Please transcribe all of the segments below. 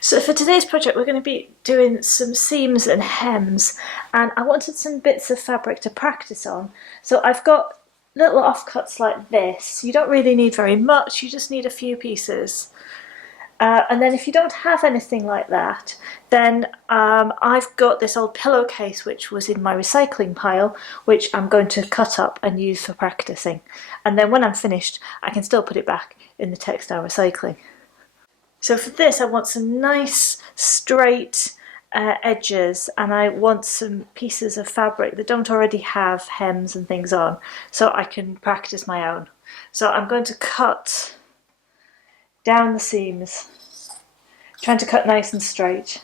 So for today's project we're going to be doing some seams and hems, and I wanted some bits of fabric to practice on. So I've got little offcuts like this. You don't really need very much, you just need a few pieces. And then if you don't have anything like that, then I've got this old pillowcase which was in my recycling pile, which I'm going to cut up and use for practicing. And then when I'm finished, I can still put it back in the textile recycling. So for this I want some nice straight edges, and I want some pieces of fabric that don't already have hems and things on, so I can practice my own. So I'm going to cut down the seams, trying to cut nice and straight.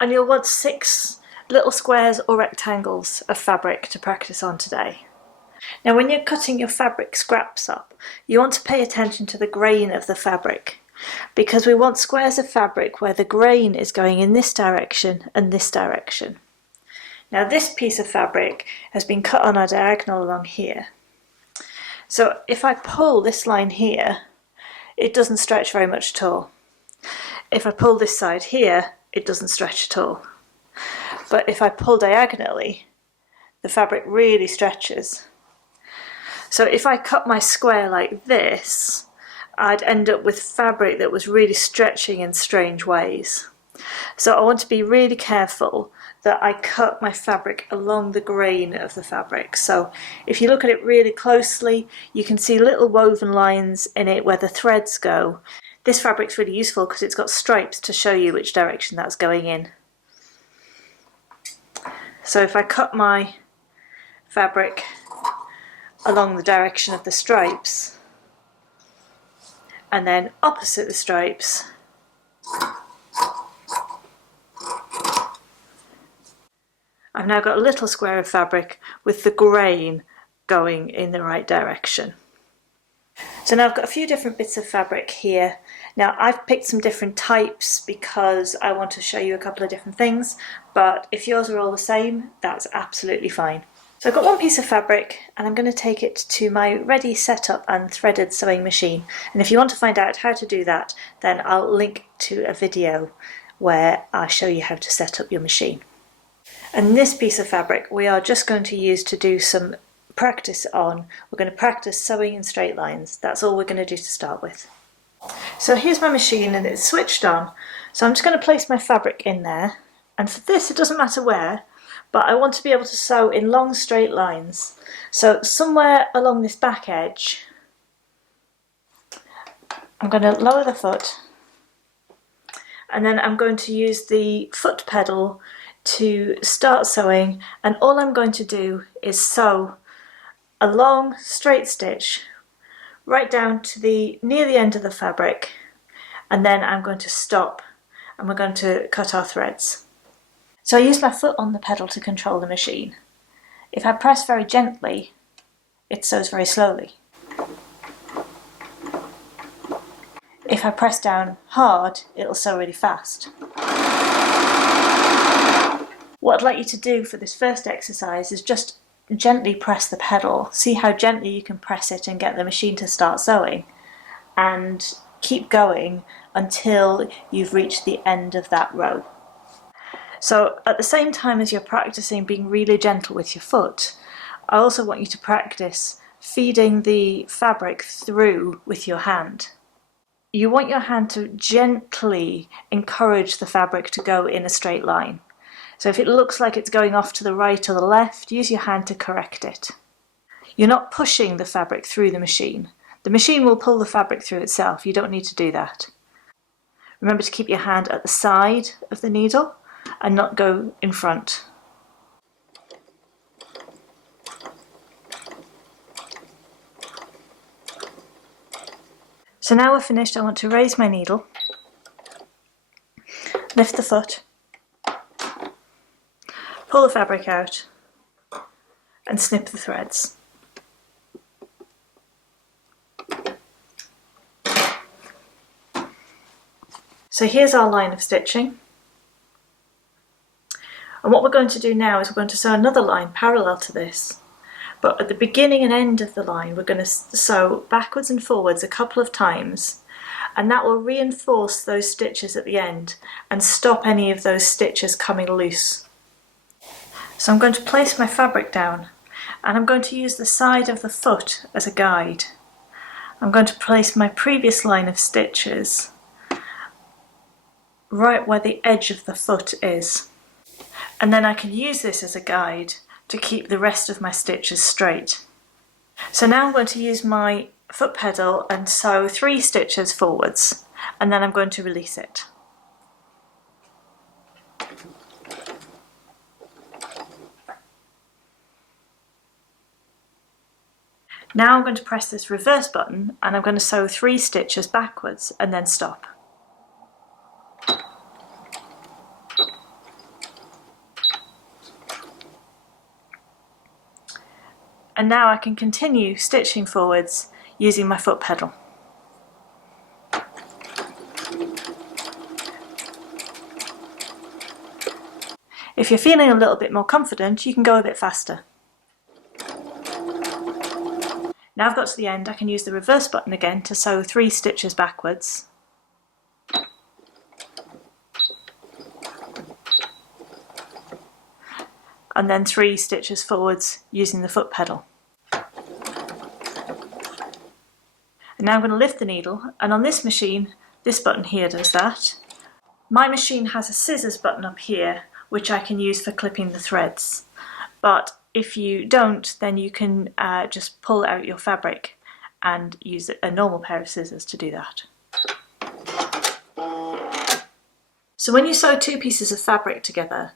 And you'll want 6 little squares or rectangles of fabric to practice on today. Now when you're cutting your fabric scraps up, you want to pay attention to the grain of the fabric, because we want squares of fabric where the grain is going in this direction and this direction. Now this piece of fabric has been cut on a diagonal along here. So if I pull this line here, it doesn't stretch very much at all. If I pull this side here, it doesn't stretch at all. But if I pull diagonally, the fabric really stretches. So if I cut my square like this, I'd end up with fabric that was really stretching in strange ways. So I want to be really careful that I cut my fabric along the grain of the fabric. So if you look at it really closely, you can see little woven lines in it where the threads go. This fabric's really useful because it's got stripes to show you which direction that's going in. So if I cut my fabric along the direction of the stripes, and then opposite the stripes, I've now got a little square of fabric with the grain going in the right direction. So now I've got a few different bits of fabric here. Now I've picked some different types because I want to show you a couple of different things, but if yours are all the same, that's absolutely fine. So I've got one piece of fabric and I'm going to take it to my ready set up and threaded sewing machine. And if you want to find out how to do that, then I'll link to a video where I show you how to set up your machine. And this piece of fabric we are just going to use to do some practice on. We're going to practice sewing in straight lines. That's all we're going to do to start with. So here's my machine and it's switched on. So I'm just going to place my fabric in there. And for this, it doesn't matter where, but I want to be able to sew in long straight lines. So somewhere along this back edge, I'm going to lower the foot, and then I'm going to use the foot pedal to start sewing, and all I'm going to do is sew a long straight stitch right down to near the end of the fabric, and then I'm going to stop and we're going to cut our threads. So I use my foot on the pedal to control the machine. If I press very gently, it sews very slowly. If I press down hard, it'll sew really fast. What I'd like you to do for this first exercise is just gently press the pedal. See how gently you can press it and get the machine to start sewing, and keep going until you've reached the end of that row. So at the same time as you're practicing being really gentle with your foot, I also want you to practice feeding the fabric through with your hand. You want your hand to gently encourage the fabric to go in a straight line. So if it looks like it's going off to the right or the left, use your hand to correct it. You're not pushing the fabric through the machine. The machine will pull the fabric through itself. You don't need to do that. Remember to keep your hand at the side of the needle and not go in front. So now we're finished, I want to raise my needle, lift the foot, pull the fabric out and snip the threads. So here's our line of stitching. And what we're going to do now is we're going to sew another line parallel to this. But at the beginning and end of the line, we're going to sew backwards and forwards a couple of times, and that will reinforce those stitches at the end and stop any of those stitches coming loose. So I'm going to place my fabric down, and I'm going to use the side of the foot as a guide. I'm going to place my previous line of stitches right where the edge of the foot is. And then I can use this as a guide to keep the rest of my stitches straight. So now I'm going to use my foot pedal and sew 3 stitches forwards, and then I'm going to release it. Now I'm going to press this reverse button and I'm going to sew 3 stitches backwards and then stop. And now I can continue stitching forwards using my foot pedal. If you're feeling a little bit more confident, you can go a bit faster. Now I've got to the end, I can use the reverse button again to sew 3 stitches backwards. And then 3 stitches forwards using the foot pedal. And now I'm going to lift the needle, and on this machine, this button here does that. My machine has a scissors button up here, which I can use for clipping the threads. But if you don't, then you can just pull out your fabric and use a normal pair of scissors to do that. So when you sew 2 pieces of fabric together,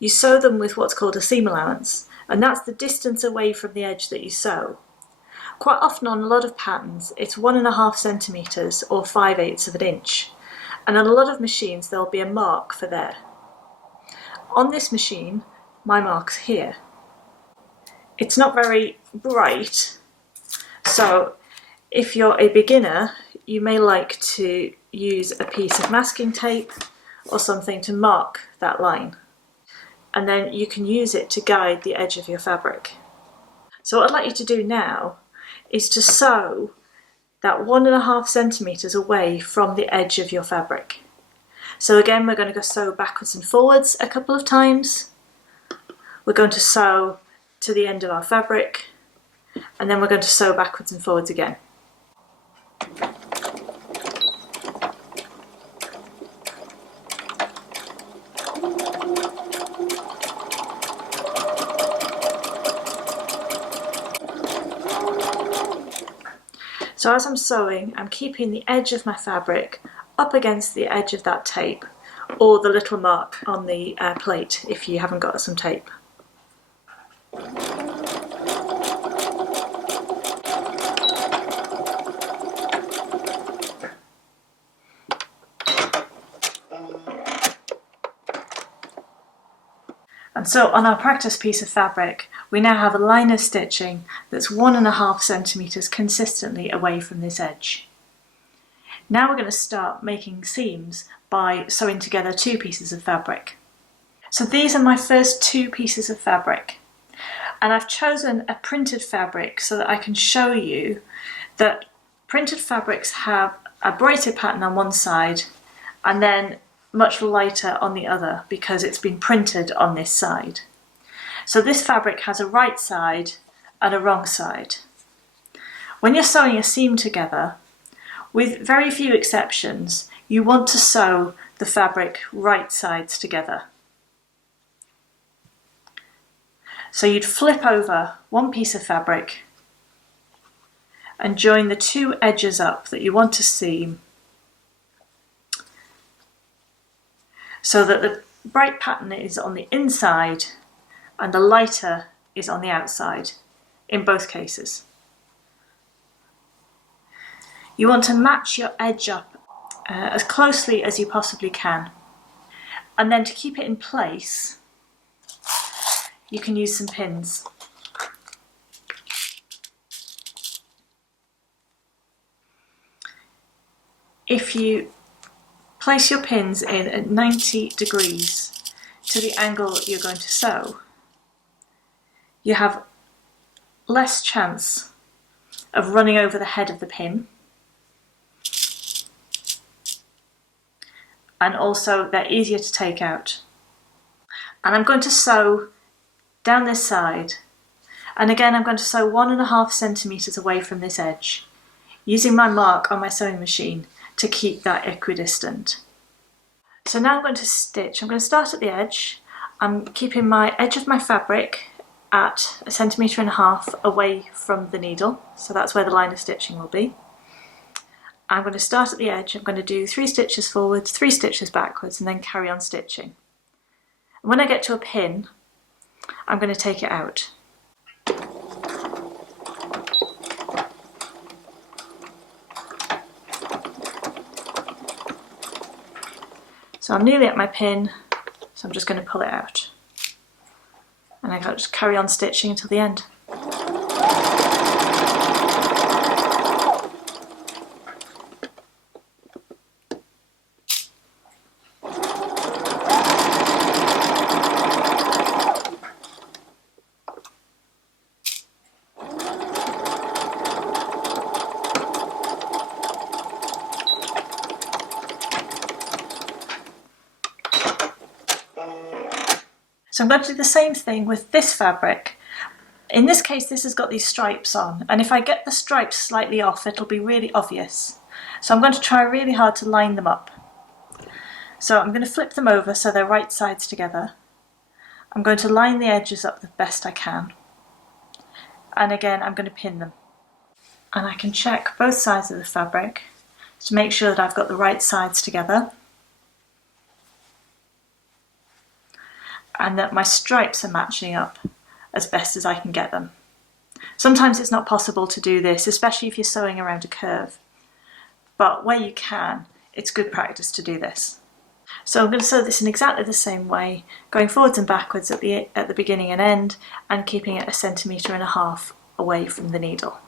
you sew them with what's called a seam allowance, and that's the distance away from the edge that you sew. Quite often on a lot of patterns it's 1.5 centimetres or 5/8 of an inch, and on a lot of machines there'll be a mark for there. On this machine, my mark's here. It's not very bright, so if you're a beginner you may like to use a piece of masking tape or something to mark that line, and then you can use it to guide the edge of your fabric. So what I'd like you to do now is to sew that 1.5 centimetres away from the edge of your fabric. So again, we're going to go sew backwards and forwards a couple of times. We're going to sew to the end of our fabric, and then we're going to sew backwards and forwards again. So as I'm sewing, I'm keeping the edge of my fabric up against the edge of that tape, or the little mark on the plate if you haven't got some tape. And so on our practice piece of fabric, we now have a line of stitching that's 1.5 centimetres consistently away from this edge. Now we're going to start making seams by sewing together 2 pieces of fabric. So these are my first 2 pieces of fabric, and I've chosen a printed fabric so that I can show you that printed fabrics have a brighter pattern on one side and then much lighter on the other because it's been printed on this side. So this fabric has a right side and a wrong side. When you're sewing a seam together, with very few exceptions, you want to sew the fabric right sides together. So you'd flip over one piece of fabric and join the 2 edges up that you want to seam, so that the bright pattern is on the inside and the lighter is on the outside, in both cases. You want to match your edge up as closely as you possibly can, and then to keep it in place you can use some pins. If you place your pins in at 90 degrees to the angle you're going to sew, you have less chance of running over the head of the pin, and also they're easier to take out. And I'm going to sew down this side, and again I'm going to sew 1.5 centimeters away from this edge, using my mark on my sewing machine to keep that equidistant. So now I'm going to stitch. I'm going to start at the edge. I'm keeping my edge of my fabric at 1.5 centimeters away from the needle, so that's where the line of stitching will be. I'm going to start at the edge. I'm going to do 3 stitches forwards, 3 stitches backwards, and then carry on stitching. And when I get to a pin, I'm going to take it out. So I'm nearly at my pin, so I'm just going to pull it out. And I can just carry on stitching until the end. So I'm going to do the same thing with this fabric. In this case, this has got these stripes on, and if I get the stripes slightly off, it'll be really obvious. So I'm going to try really hard to line them up. So I'm going to flip them over so they're right sides together. I'm going to line the edges up the best I can. And again, I'm going to pin them. And I can check both sides of the fabric to make sure that I've got the right sides together, and that my stripes are matching up as best as I can get them. Sometimes it's not possible to do this, especially if you're sewing around a curve, but where you can, it's good practice to do this. So I'm going to sew this in exactly the same way, going forwards and backwards at the beginning and end, and keeping it 1.5 centimeters away from the needle.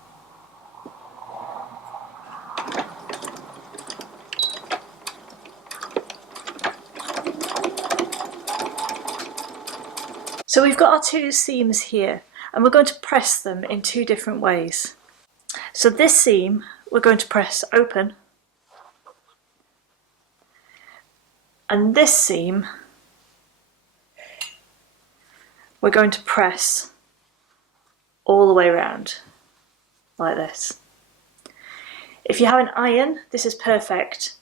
So we've got our 2 seams here, and we're going to press them in 2 different ways. So this seam we're going to press open, and this seam we're going to press all the way around, like this. If you have an iron, this is perfect,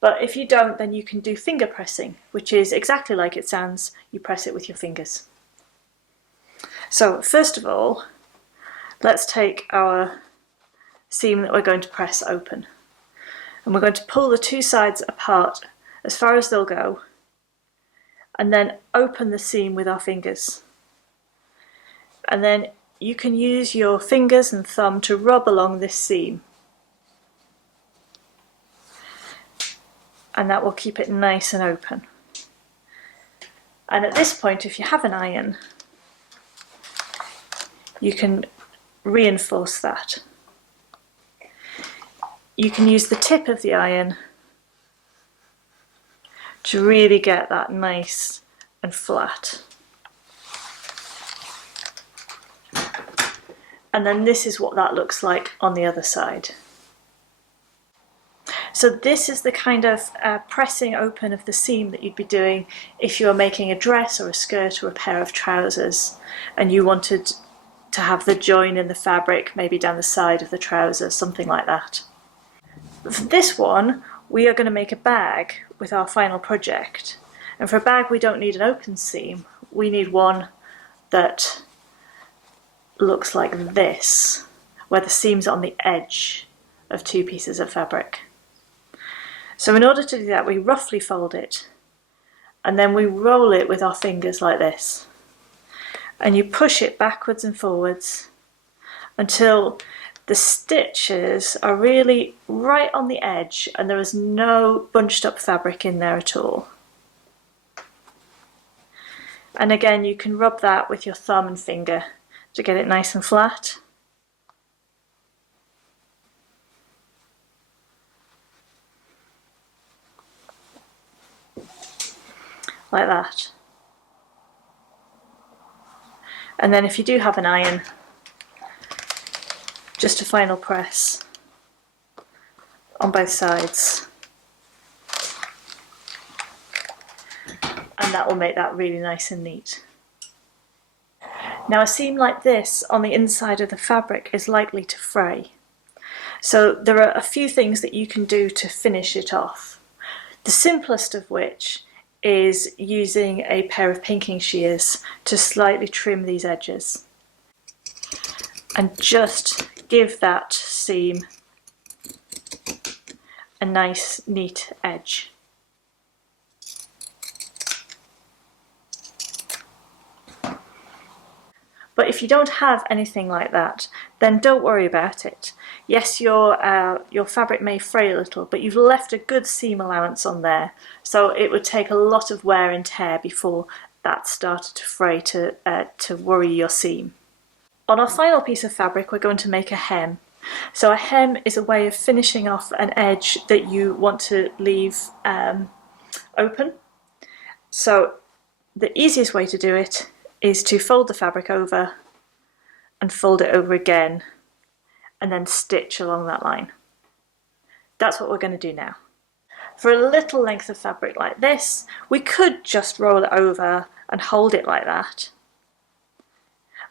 but if you don't, then you can do finger pressing, which is exactly like it sounds. You press it with your fingers. So first of all, let's take our seam that we're going to press open, and we're going to pull the 2 sides apart as far as they'll go, and then open the seam with our fingers. And then you can use your fingers and thumb to rub along this seam, and that will keep it nice and open. And at this point, if you have an iron, you can reinforce that. You can use the tip of the iron to really get that nice and flat. And then this is what that looks like on the other side. So this is the kind of pressing open of the seam that you'd be doing if you were making a dress or a skirt or a pair of trousers, and you wanted to have the join in the fabric maybe down the side of the trousers, something like that. For this one, we are going to make a bag with our final project. And for a bag, we don't need an open seam. We need one that looks like this, where the seam's on the edge of 2 pieces of fabric. So in order to do that, we roughly fold it, and then we roll it with our fingers like this. And you push it backwards and forwards until the stitches are really right on the edge and there is no bunched up fabric in there at all. And again, you can rub that with your thumb and finger to get it nice and flat. Like that. And then if you do have an iron, just a final press on both sides. And that will make that really nice and neat. Now a seam like this on the inside of the fabric is likely to fray. So there are a few things that you can do to finish it off. The simplest of which is using a pair of pinking shears to slightly trim these edges and just give that seam a nice neat edge. But if you don't have anything like that, then don't worry about it. Yes, your fabric may fray a little, but you've left a good seam allowance on there, so it would take a lot of wear and tear before that started to fray to worry your seam. On our final piece of fabric, we're going to make a hem. So a hem is a way of finishing off an edge that you want to leave open. So the easiest way to do it is to fold the fabric over and fold it over again and then stitch along that line. That's what we're going to do now. For a little length of fabric like this, we could just roll it over and hold it like that.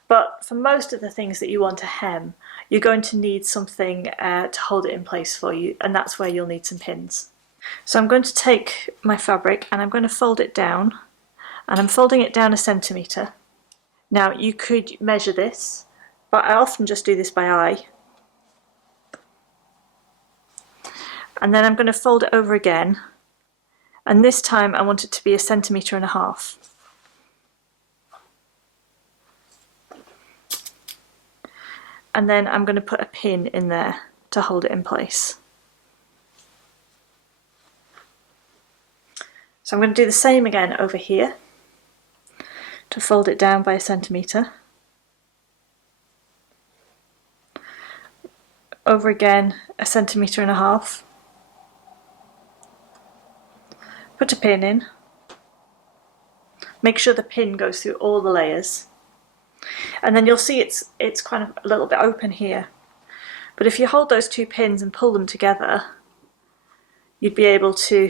But for most of the things that you want to hem, you're going to need something to hold it in place for you, and that's where you'll need some pins. So I'm going to take my fabric and I'm going to fold it down, and I'm folding it down 1 centimetre. Now you could measure this, but I often just do this by eye. And then I'm going to fold it over again, and this time I want it to be 1.5 centimetres. And then I'm going to put a pin in there to hold it in place. So I'm going to do the same again over here, to fold it down by 1 centimetre. Over again 1.5 centimetres. Put a pin in. Make sure the pin goes through all the layers. And then you'll see it's kind of a little bit open here. But if you hold those 2 pins and pull them together, you'd be able to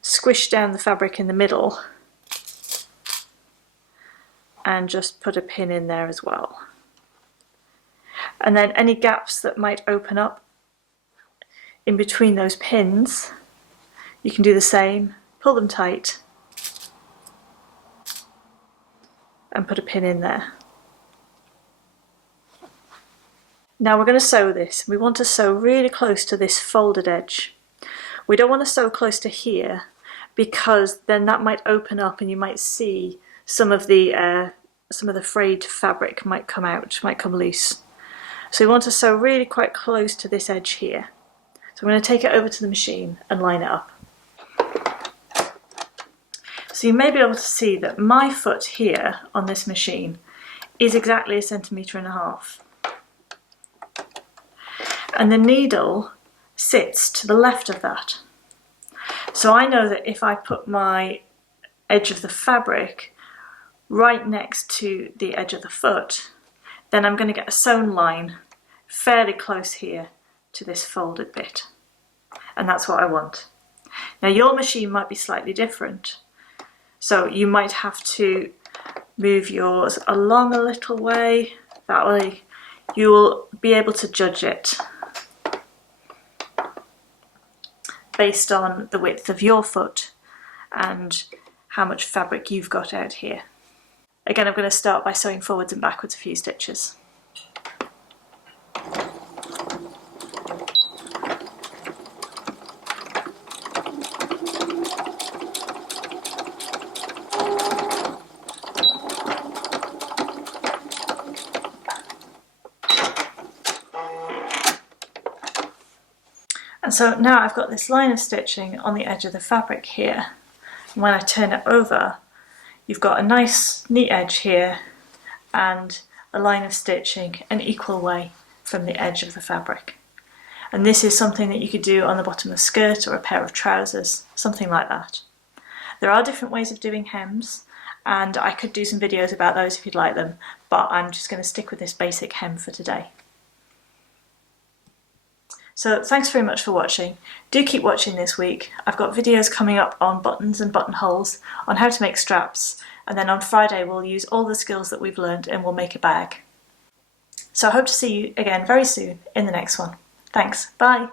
squish down the fabric in the middle and just put a pin in there as well. And then any gaps that might open up in between those pins, you can do the same, pull them tight and put a pin in there. Now we're going to sew this. We want to sew really close to this folded edge. We don't want to sew close to here, because then that might open up and you might see some of the frayed fabric might come out, might come loose. So we want to sew really quite close to this edge here. So I'm going to take it over to the machine and line it up. So you may be able to see that my foot here on this machine is exactly 1.5 centimetres. And the needle sits to the left of that. So I know that if I put my edge of the fabric right next to the edge of the foot, then I'm going to get a sewn line fairly close here to this folded bit. And that's what I want. Now your machine might be slightly different. So you might have to move yours along a little way. That way you will be able to judge it based on the width of your foot and how much fabric you've got out here. Again, I'm going to start by sewing forwards and backwards a few stitches. And so now I've got this line of stitching on the edge of the fabric here. And when I turn it over, you've got a nice neat edge here and a line of stitching an equal way from the edge of the fabric. And this is something that you could do on the bottom of a skirt or a pair of trousers, something like that. There are different ways of doing hems, and I could do some videos about those if you'd like them, but I'm just going to stick with this basic hem for today. So thanks very much for watching. Do keep watching this week. I've got videos coming up on buttons and buttonholes, on how to make straps, and then on Friday we'll use all the skills that we've learned and we'll make a bag. So I hope to see you again very soon in the next one. Thanks, bye!